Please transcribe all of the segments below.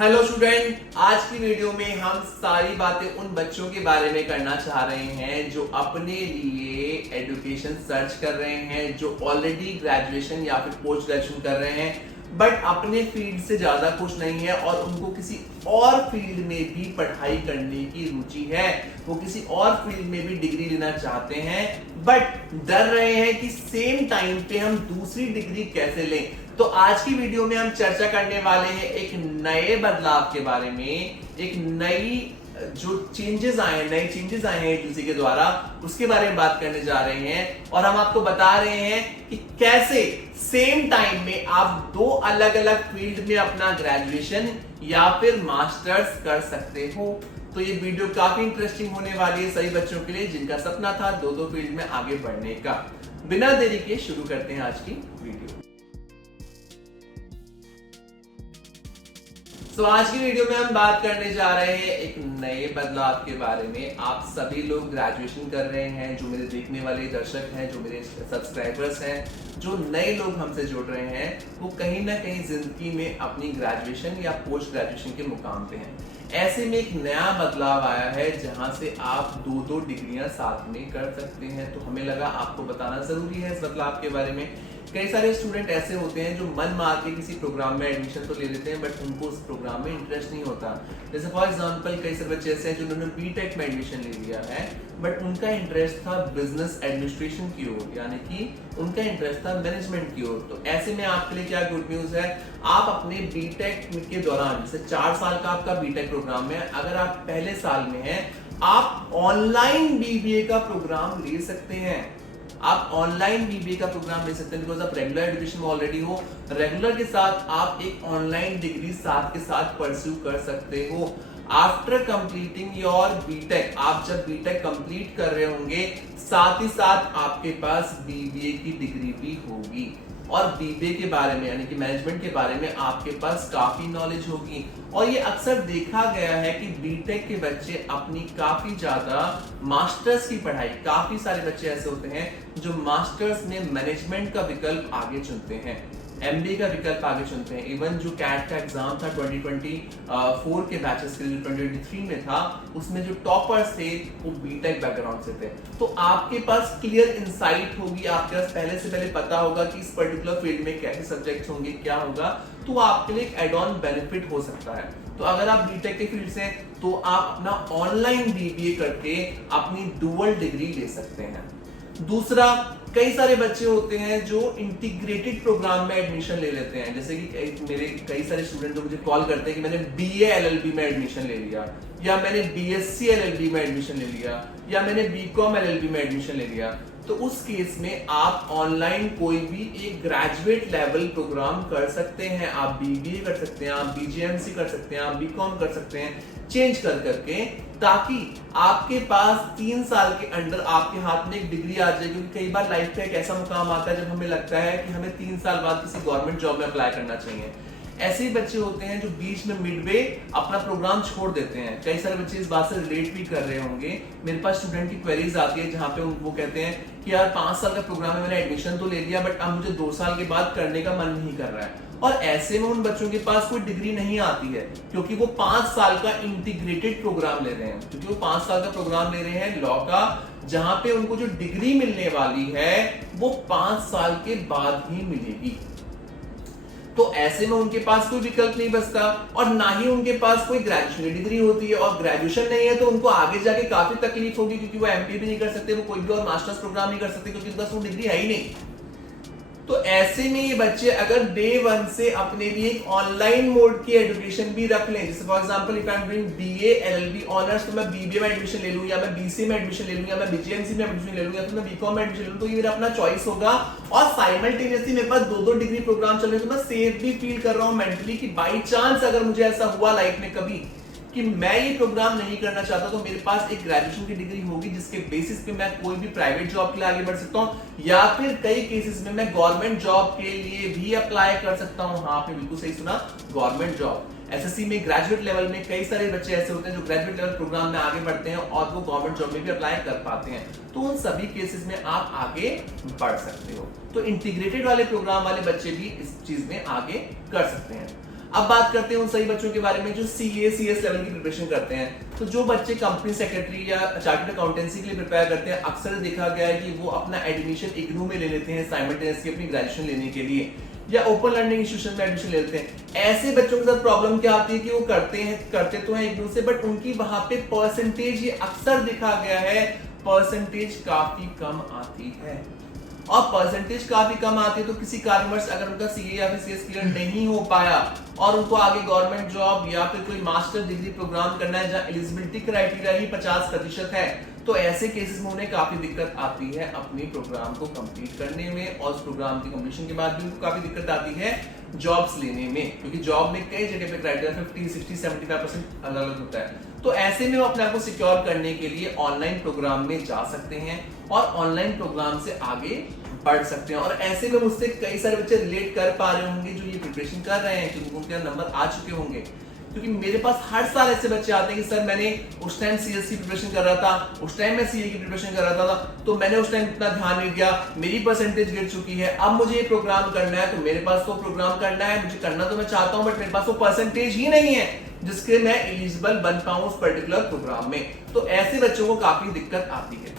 Hello student, आज की video में हम सारी बातें उन बच्चों के बारे में करना चाह रहे हैं जो अपने लिए एजुकेशन सर्च कर रहे हैं, जो ऑलरेडी ग्रेजुएशन या फिर पोस्ट ग्रेजुएशन कर रहे हैं बट अपने फील्ड से ज्यादा खुश नहीं है और उनको किसी और फील्ड में भी पढ़ाई करने की रुचि है। वो किसी और फील्ड में भी डिग्री लेना चाहते हैं बट डर रहे हैं कि सेम टाइम पे हम दूसरी डिग्री कैसे लें। तो आज की वीडियो में हम चर्चा करने वाले हैं एक नए बदलाव के बारे में, एक नए चेंजेस आए हैं यूजीसी के द्वारा, उसके बारे में बात करने जा रहे हैं। और हम आपको बता रहे हैं कि कैसे सेम टाइम में आप दो अलग अलग फील्ड में अपना ग्रेजुएशन या फिर मास्टर्स कर सकते हो। तो ये वीडियो काफी इंटरेस्टिंग होने वाली है सभी बच्चों के लिए जिनका सपना था दो फील्ड में आगे बढ़ने का। बिना देरी के शुरू करते हैं आज की वीडियो। तो आज की वीडियो में हम बात करने जा रहे हैं एक नए बदलाव के बारे में। आप सभी लोग ग्रेजुएशन कर रहे हैं, जो मेरे देखने वाले दर्शक हैं, जो मेरे सब्सक्राइबर्स हैं, जो नए लोग हमसे जुड़ रहे हैं, वो कहीं ना कहीं जिंदगी में अपनी ग्रेजुएशन या पोस्ट ग्रेजुएशन के मुकाम पे हैं। ऐसे में एक नया बदलाव आया है जहां से आप दो डिग्रियां साथ में कर सकते हैं। तो हमें लगा आपको बताना जरूरी है इस बदलाव के बारे में। कई सारे स्टूडेंट ऐसे होते हैं जो मन मार के किसी प्रोग्राम में एडमिशन तो ले लेते हैं बट उनको उस प्रोग्राम में इंटरेस्ट नहीं होता। जैसे फॉर एग्जांपल कई सारे बच्चे ऐसे हैं जिन्होंने बीटेक में एडमिशन ले लिया है बट उनका इंटरेस्ट था बिजनेस एडमिनिस्ट्रेशन की ओर, यानी कि उनका इंटरेस्ट था मैनेजमेंट की ओर। तो ऐसे में आपके लिए क्या गुड न्यूज है, आप अपने बीटेक के दौरान, जैसे 4 साल का आपका बीटेक प्रोग्राम है, अगर आप पहले साल में हैं, आप ऑनलाइन बीबीए का प्रोग्राम ले सकते हैं। आप ऑनलाइन बीबीए का प्रोग्राम ले सकते हैं बिकॉज आप रेगुलर एजुकेशन में ऑलरेडी हो। रेगुलर के साथ आप एक ऑनलाइन डिग्री साथ के साथ परस्यू कर सकते हो। आफ्टर कंप्लीटिंग योर बीटेक, आप जब बीटेक कंप्लीट कर रहे होंगे साथ ही साथ आपके पास बीबीए की डिग्री भी होगी और बीबीए के बारे में यानी कि मैनेजमेंट के बारे में आपके पास काफी नॉलेज होगी। और ये अक्सर देखा गया है कि बीटेक के बच्चे अपनी काफी ज्यादा मास्टर्स की पढ़ाई, काफी सारे बच्चे ऐसे होते हैं जो मास्टर्स में मैनेजमेंट का विकल्प आगे चुनते हैं, एमबीए का विकल्प आगे चुनते हैं। इवन जो कैट का एग्जाम था 2024 के बैचेस के लिए 2023 में था, उसमें जो टॉपर्स थे वो बीटेक बैकग्राउंड से थे। तो आपके पास क्लियर इंसाइट होगी, आपके पास पहले पता होगा कि इस पर्टिकुलर फील्ड में कैसे सब्जेक्ट्स होंगे, क्या होगा, तो आपके लिए एक एड ऑन बेनिफिट हो सकता है। तो अगर आप बीटेक के फील्ड से हैं तो आप अपना ऑनलाइन बीबीए करके अपनी डुअल डिग्री ले सकते हैं। दूसरा, कई सारे बच्चे होते हैं जो इंटीग्रेटेड प्रोग्राम में एडमिशन ले लेते हैं। जैसे कि मेरे कई सारे स्टूडेंट जो मुझे कॉल करते हैं कि मैंने बीए एलएलबी में एडमिशन ले लिया, या मैंने बीएससी एलएलबी में एडमिशन ले लिया, या मैंने बीकॉम एलएलबी में एडमिशन ले लिया। तो उस केस में आप ऑनलाइन कोई भी एक ग्रेजुएट लेवल प्रोग्राम कर सकते हैं। आप बीबीए कर सकते हैं, आप बीजेएमसी कर सकते हैं, आप बीकॉम कर सकते हैं, चेंज कर करके, ताकि आपके पास 3 साल के अंदर आपके हाथ में एक डिग्री आ जाए। क्योंकि कई बार लाइफ का एक ऐसा मुकाम आता है जब हमें लगता है कि हमें 3 साल बाद किसी गवर्नमेंट जॉब में अप्लाई करना चाहिए। ऐसे ही बच्चे होते हैं जो बीच में मिडवे अपना प्रोग्राम छोड़ देते हैं। कई सारे बच्चे इस बात से रिलेट भी कर रहे होंगे। मेरे पास स्टूडेंट की क्वेरीज आती है जहां पे वो कहते हैं कि यार 5 साल का प्रोग्राम है, मैंने एडमिशन तो ले लिया बट अब मुझे 2 साल के बाद करने का मन नहीं कर रहा है। और ऐसे में उन बच्चों के पास कोई डिग्री नहीं आती है क्योंकि वो 5 साल का इंटीग्रेटेड प्रोग्राम ले रहे हैं, क्योंकि वो 5 साल का प्रोग्राम ले रहे हैं लॉ का, जहां पे उनको जो डिग्री मिलने वाली है वो 5 साल के बाद ही मिलेगी। तो ऐसे में उनके पास कोई विकल्प नहीं बचता और ना ही उनके पास कोई ग्रेजुएशन की डिग्री होती है। और ग्रेजुएशन नहीं है तो उनको आगे जाके काफी तकलीफ होगी क्योंकि वो एमपी भी नहीं कर सकते, वो कोई भी और मास्टर्स प्रोग्राम नहीं कर सकते क्योंकि उनके पास वो डिग्री है ही नहीं। तो ऐसे में ये बच्चे अगर डे 1 से अपने लिए एक ऑनलाइन मोड की एजुकेशन भी रख लें, जैसे for example if I am doing BA LLB honours, तो मैं बीबीए में एडमिशन ले लूं, या मैं बीसीए में एडमिशन ले लूं, या मैं बीजेएमसी में एडमिशन ले लूं, या फिर मैं बीकॉम में एडमिशन ले लूं, तो ये मेरा अपना चॉइस होगा। और साइमल्टेनियसली मेरे पास दो डिग्री प्रोग्राम चल रहे हैं, तो मैं सेफ भी फील कर रहा हूं मेंटली कि बाई चांस अगर मुझे ऐसा हुआ लाइफ में कभी कि मैं ये प्रोग्राम नहीं करना चाहता तो मेरे पास एक ग्रेजुएशन की डिग्री होगी जिसके बेसिस पे मैं कोई भी प्राइवेट जॉब के लिए आगे बढ़ सकता हूं, या फिर कई केसेस में मैं गवर्नमेंट जॉब के लिए भी अप्लाई कर सकता हूं। हाँ, आपने बिल्कुल सही सुना, गवर्नमेंट जॉब। एसएससी में ग्रेजुएट लेवल में कई सारे बच्चे ऐसे होते हैं जो ग्रेजुएट लेवल प्रोग्राम में आगे बढ़ते हैं और वो गवर्नमेंट जॉब में भी अप्लाई कर पाते हैं। तो उन सभी केसेस में आप आगे बढ़ सकते हो। तो इंटीग्रेटेड वाले प्रोग्राम वाले बच्चे भी इस चीज में आगे कर सकते हैं। अब बात करते हैं उन सही बच्चों के बारे में जो सीए सीएस लेवल की प्रिपरेशन करते हैं। तो जो बच्चे कंपनी सेक्रेटरी या चार्टर्ड अकाउंटेंसी के लिए प्रिपेयर करते हैं, अक्सर देखा गया है कि वो अपना एडमिशन इग्नू में ले लेते हैं साइमल्टेनियसली अपनी ग्रेजुएशन लेने के लिए, या ओपन लर्निंग इंस्टीट्यूशन में एडमिशन ले लेते हैं। ऐसे बच्चों के साथ प्रॉब्लम क्या आती है कि वो करते तो हैं इग्नू से, बट उनकी वहां पे परसेंटेज, ये अक्सर देखा गया है, परसेंटेज काफी कम आती है। और परसेंटेज काफी कम आती है तो किसी कारणवश अगर उनका सीए या फिर सीएस क्लियर नहीं हो पाया और उनको आगे गवर्नमेंट जॉब या फिर कोई मास्टर डिग्री प्रोग्राम करना है जहां एलिजिबिलिटी क्राइटेरिया ही 50% है, तो ऐसे केसेस में उन्हें काफी दिक्कत आती है अपनी प्रोग्राम को कंप्लीट करने में, और उस प्रोग्राम की कंप्लीशन के बाद भी उनको काफी दिक्कत आती है जॉब्स लेने में, क्योंकि जॉब में कई जगह पे क्राइटेरिया 50, 60, 75% अलग अलग होता है। तो ऐसे में वो अपने आप को सिक्योर करने के लिए ऑनलाइन प्रोग्राम में जा सकते हैं और ऑनलाइन प्रोग्राम से आगे बढ़ सकते हैं। और ऐसे में मुझसे कई सारे बच्चे रिलेट कर पा रहे होंगे जो ये प्रिपरेशन कर रहे हैं, क्योंकि उनके नंबर आ चुके होंगे। क्योंकि मेरे पास हर साल ऐसे बच्चे आते हैं कि सर मैंने उस टाइम सीएस की प्रिपरेशन कर रहा था, उस टाइम मैं सीए की प्रिपरेशन कर रहा था, तो मैंने उस टाइम इतना ध्यान नहीं दिया, मेरी परसेंटेज गिर चुकी है, अब मुझे ये प्रोग्राम करना है, तो मेरे पास तो प्रोग्राम करना है, मुझे करना तो मैं चाहता हूं, बट मेरे पास वो परसेंटेज ही नहीं है जिसके मैं एलिजिबल बन पाऊं उस पर्टिकुलर प्रोग्राम में। तो ऐसे बच्चों को काफी दिक्कत आती है।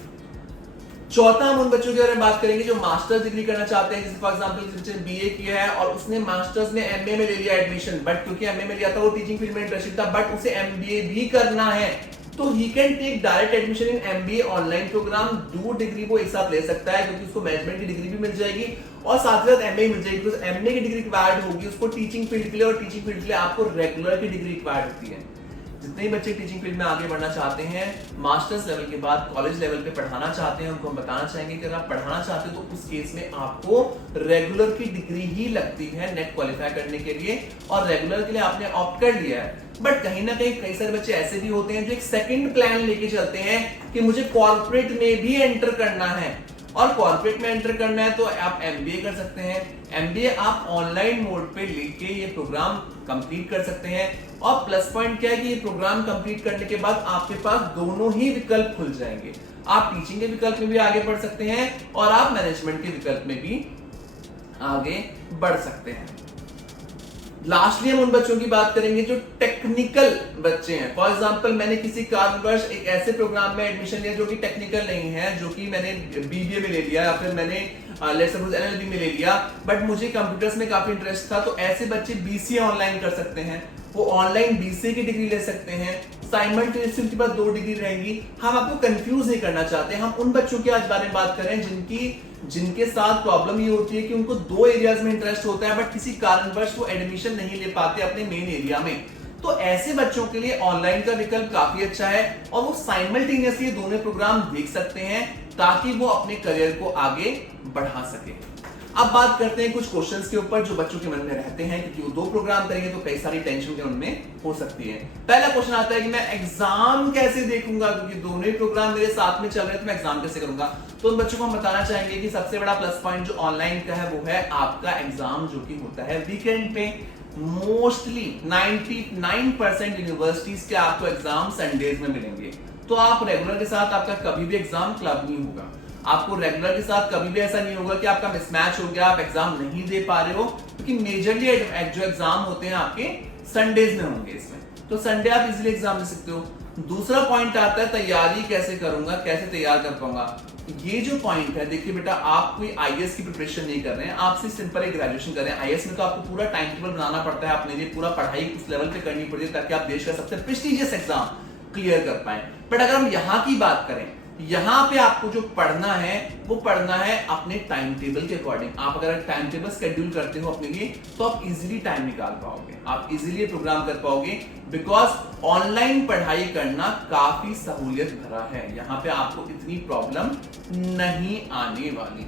चौथा, हम उन बच्चों के बारे में बात करेंगे जो मास्टर्स डिग्री करना चाहते हैं। जैसे फॉर एग्जांपल किसी ने बीए किया है और उसने मास्टर्स में एमए में ले लिया एडमिशन, बट क्योंकि एमए में लिया था वो टीचिंग फील्ड में इंटरेस्टेड था, बट उसे एमबीए भी करना है, तो ही can take direct admission in MBA online program. 2 degree वो एक साथ ले सकता है, क्योंकि उसको मैनेजमेंट की डिग्री भी मिल जाएगी और साथ ही साथ एमए मिल जाएगी, बिकॉज एमए की डिग्री रिक्वायर्ड होगी उसको टीचिंग फील्ड के लिए, और टीचिंग फील्ड के लिए आपको रेगुलर की डिग्री रिक्वायर्ड होती है। जितने बच्चे टीचिंग फील्ड में आगे बढ़ना चाहते हैं, मास्टर्स लेवल के बाद कॉलेज लेवल पे पढ़ाना चाहते हैं, उनको हम बताना चाहेंगे कि अगर आप पढ़ाना चाहते हो तो उस केस में आपको रेगुलर की डिग्री ही लगती है नेट क्वालिफाई करने के लिए, और रेगुलर के लिए आपने ऑप्ट कर लिया है। बट कहीं ना कहीं कई सारे बच्चे ऐसे भी होते हैं जो एक सेकंड प्लान लेके चलते हैं कि मुझे कॉर्पोरेट में भी एंटर करना है, और कॉर्पोरेट में एंटर करना है तो आप एमबीए कर सकते हैं। एमबीए आप ऑनलाइन मोड पे लेके ये प्रोग्राम कंप्लीट कर सकते हैं, और प्लस पॉइंट क्या है कि ये प्रोग्राम कंप्लीट करने के बाद आपके पास दोनों ही विकल्प खुल जाएंगे। आप टीचिंग के विकल्प में भी आगे बढ़ सकते हैं और आप मैनेजमेंट के विकल्प में भी आगे बढ़ सकते हैं। लास्टली हम उन बच्चों की बात करेंगे जो टेक्निकल बच्चे हैं। फॉर एग्जांपल मैंने किसी कारणवश एक ऐसे प्रोग्राम में एडमिशन लिया जो कि टेक्निकल नहीं है, जो कि मैंने बीबीए में ले लिया या फिर मैंने लेट्स सपोज एलएलबी में ले लिया, बट मुझे कंप्यूटर्स में काफी इंटरेस्ट था, तो ऐसे बच्चे बीसीए ऑनलाइन कर सकते हैं, वो ऑनलाइन बीसीए की डिग्री ले सकते हैं, साइमल्टेनियसली उनके पास 2 डिग्री रहेंगी। हम आपको कंफ्यूज नहीं करना चाहते, हम उन बच्चों के आज बारे में बात करें जिनके साथ प्रॉब्लम ये होती है कि उनको 2 एरियाज में इंटरेस्ट होता है, बट किसी कारणवश वो एडमिशन नहीं ले पाते अपने मेन एरिया में। तो ऐसे बच्चों के लिए ऑनलाइन का विकल्प काफी अच्छा है, और वो साइमल्टेनियसली दोनों प्रोग्राम देख सकते हैं ताकि वो अपने करियर को आगे बढ़ा सके। अब बात करते हैं कुछ क्वेश्चंस के ऊपर जो बच्चों के मन में रहते हैं, क्योंकि वो 2 प्रोग्राम करेंगे तो कई सारी टेंशन के उनमें हो सकती है। पहला क्वेश्चन आता है कि मैं एग्जाम कैसे देखूंगा, क्योंकि दोनों ही प्रोग्राम मेरे साथ में चल रहे हैं, तो मैं एग्जाम कैसे करूंगा। तो उन बच्चों को हम बताना चाहेंगे कि सबसे बड़ा प्लस पॉइंट जो ऑनलाइन का है वो है आपका एग्जाम, जो कि होता है वीकेंड पे। मोस्टली 99% यूनिवर्सिटीज के आपको एग्जाम संडेज में मिलेंगे, तो आप रेगुलर के साथ आपका कभी भी एग्जाम क्लब नहीं होगा। आपको रेगुलर के साथ कभी भी ऐसा नहीं होगा कि आपका मिसमैच हो गया, आप एग्जाम नहीं दे पा रहे हो, क्योंकि मेजरली जो एग्जाम होते हैं आपके संडेज में होंगे इसमें, तो संडे आप इजीली एग्जाम दे सकते हो। दूसरा पॉइंट आता है तैयारी कैसे करूंगा, कैसे तैयार कर पाऊंगा। ये जो पॉइंट है, देखिए बेटा, आप कोई आईएएस की प्रिपरेशन नहीं कर रहे हैं, आप सिर्फ सिंपल एक ग्रेजुएशन कर रहे हैं। आईएएस में तो आपको पूरा टाइम टेबल बनाना पड़ता है, अपने लिए पूरा पढ़ाई उस लेवल पे करनी पड़ती है ताकि आप देश का सबसे प्रेस्टिजियस एग्जाम क्लियर कर पाए। बट अगर हम यहाँ की बात करें, यहाँ पे आपको जो पढ़ना है वो पढ़ना है अपने टाइम टेबल के अकॉर्डिंग। आप अगर टाइम टेबल शेड्यूल करते हो अपने लिए, तो आप इजीली टाइम निकाल पाओगे, आप इजीली प्रोग्राम कर पाओगे, बिकॉज ऑनलाइन पढ़ाई करना काफी सहूलियत भरा है। यहाँ पे आपको इतनी प्रॉब्लम नहीं आने वाली।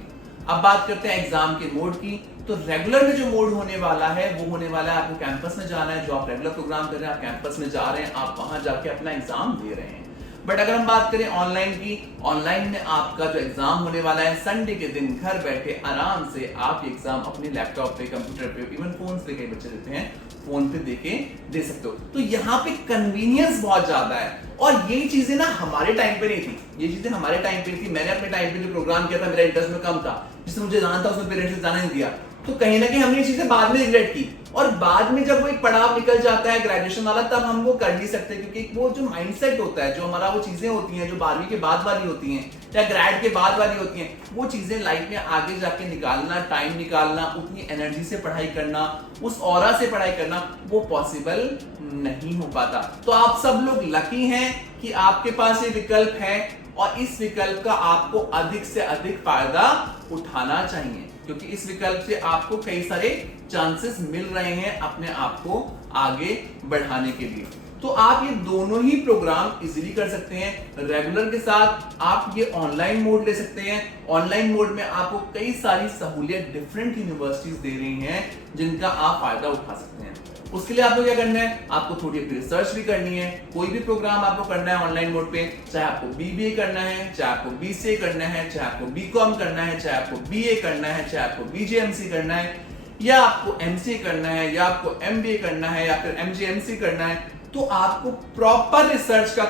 अब बात करते हैं एग्जाम के मोड की। तो रेगुलर में जो मोड होने वाला है वो होने वाला है आपको कैंपस में जाना है, जो आप रेगुलर प्रोग्राम कर रहे हैं आप कैंपस में जा रहे हैं, आप वहां जाके अपना एग्जाम दे रहे हैं। बट अगर हम बात करें ऑनलाइन की, ऑनलाइन में आपका जो एग्जाम होने वाला है संडे के दिन घर बैठे आराम से आप एग्जाम अपने लैपटॉप पे, कंप्यूटर पे, इवन फोन पे, कई बच्चे देते हैं फोन पे देके दे सकते हो। तो यहाँ पे कन्वीनियंस बहुत ज्यादा है, और ये चीजें ना हमारे टाइम पे नहीं थी, ये चीजें हमारे टाइम पे थी। मैंने अपने टाइम पे जो प्रोग्राम किया था मेरा इंटरेस्ट में कम था, जिसमें मुझे जाना था उसमें पेरेंट्स ने जाने नहीं दिया, तो कहीं ना कहीं हमने ये चीजें बाद में रिग्रेट की, और बाद में जब वो एक पड़ाव निकल जाता है ग्रेजुएशन वाला, तब हम वो कर नहीं सकते, क्योंकि वो जो माइंडसेट होता है, जो हमारा वो चीजें होती हैं जो 12वीं के बाद वाली होती हैं या ग्रेड के बाद वाली होती हैं, वो चीजें लाइफ में आगे जाके निकालना, टाइम निकालना, उतनी एनर्जी से पढ़ाई करना, उस ऑरा से पढ़ाई करना, वो पॉसिबल नहीं हो पाता। तो आप सब लोग लकी हैं कि आपके पास ये विकल्प है, और इस विकल्प का आपको अधिक से अधिक फायदा उठाना चाहिए, क्योंकि इस विकल्प से आपको कई सारे चांसेस मिल रहे हैं अपने आप को आगे बढ़ाने के लिए। तो आप ये दोनों ही प्रोग्राम इजीली कर सकते हैं। रेगुलर के साथ आप ये ऑनलाइन मोड ले सकते हैं। ऑनलाइन मोड में आपको कई सारी सहूलियत डिफरेंट यूनिवर्सिटीज दे रही हैं जिनका आप फायदा उठा सकते हैं। उसके लिए आपको क्या करना है, आपको थोड़ी अपनी रिसर्च भी करनी है। कोई भी प्रोग्राम आपको करना है ऑनलाइन मोड पे, चाहे आपको बीबीए करना है, चाहे आपको बीसीए करना है, चाहे आपको बीकॉम करना है, चाहे आपको बीए करना है, चाहे आपको बीजेएमसी करना है, या आपको एमसीए करना है, या आपको एमबीए करना है, या फिर एमजीएमसी करना है, तो आपको प्रॉपर रिसर्च का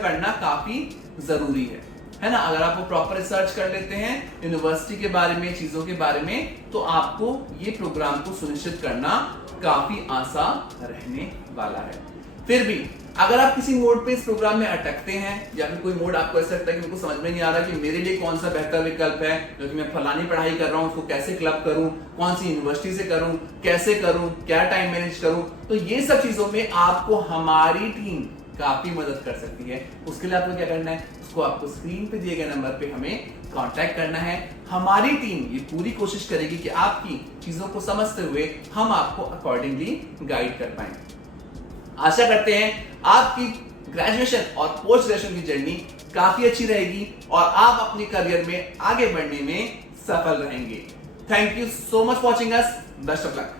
करना काफी जरूरी है ना। अगर आप वो प्रॉपर रिसर्च कर लेते हैं यूनिवर्सिटी के बारे में, चीजों के बारे में, तो आपको ये प्रोग्राम को सुनिश्चित करना काफी आसान रहने वाला है। फिर भी अगर आप किसी मोड पे इस प्रोग्राम में अटकते हैं, या फिर कोई मोड आपको ऐसा लगता है कि मेरे को समझ में नहीं आ रहा कि मेरे लिए कौन सा बेहतर विकल्प है, क्योंकि मैं फलानी पढ़ाई कर रहा हूं, उसको कैसे क्लब करूं, कौन सी यूनिवर्सिटी से करूं, कैसे करूं, क्या टाइम मैनेज करूं, तो ये सब चीजों में आपको हमारी टीम काफी मदद कर सकती है। उसके लिए आपको क्या करना है, उसको आपको स्क्रीन पे दिए गए नंबर पे हमें कांटेक्ट करना है। हमारी टीम ये पूरी कोशिश करेगी कि आपकी चीजों को समझते हुए हम आपको अकॉर्डिंगली गाइड कर पाए। आशा करते हैं आपकी ग्रेजुएशन और पोस्ट ग्रेजुएशन की जर्नी काफी अच्छी रहेगी और आप अपने करियर में आगे बढ़ने में सफल रहेंगे। Thank you so much for watching us. Best of luck.